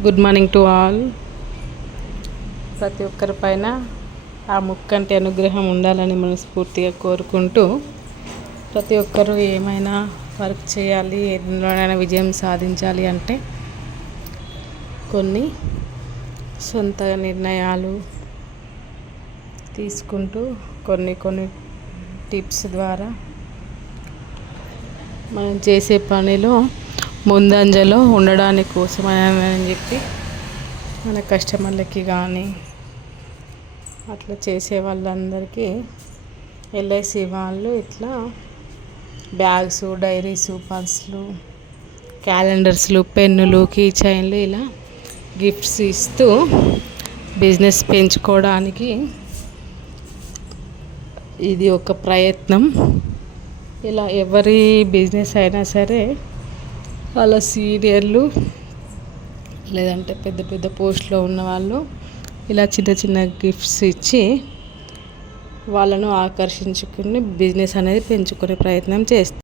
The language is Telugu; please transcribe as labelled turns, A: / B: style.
A: గుడ్ మార్నింగ్ టు ఆల్ ప్రతి ఒక్కరి పైన ఆ ముక్కంటి అనుగ్రహం ఉండాలని మనస్ఫూర్తిగా కోరుకుంటూ ప్రతి ఒక్కరూ ఏమైనా వర్క్ చేయాలి ఎందులోనైనా విజయం సాధించాలి అంటే కొన్ని సొంత నిర్ణయాలు తీసుకుంటూ కొన్ని కొన్ని టిప్స్ ద్వారా మనం చేసే పనిలో ముందంజలో ఉండడానికి కోసం అని చెప్పి మన కస్టమర్లకి కానీ అట్లా చేసే వాళ్ళందరికీ ఎల్ఐసి వాళ్ళు ఇట్లా బ్యాగ్స్ డైరీస్ పర్సులు క్యాలెండర్స్లు పెన్నులు కీ చైన్లు ఇలా గిఫ్ట్స్ ఇస్తూ బిజినెస్ పెంచుకోవడానికి ఇది ఒక ప్రయత్నం. ఇలా ఎవరి బిజినెస్ అయినా సరే వాళ్ళ సీనియర్లు లేదంటే పెద్ద పెద్ద పోస్ట్లో ఉన్న వాళ్ళు ఇలా చిన్న చిన్న గిఫ్ట్స్ ఇచ్చి వాళ్ళను ఆకర్షించుకుని బిజినెస్ అనేది పెంచుకునే ప్రయత్నం చేస్తారు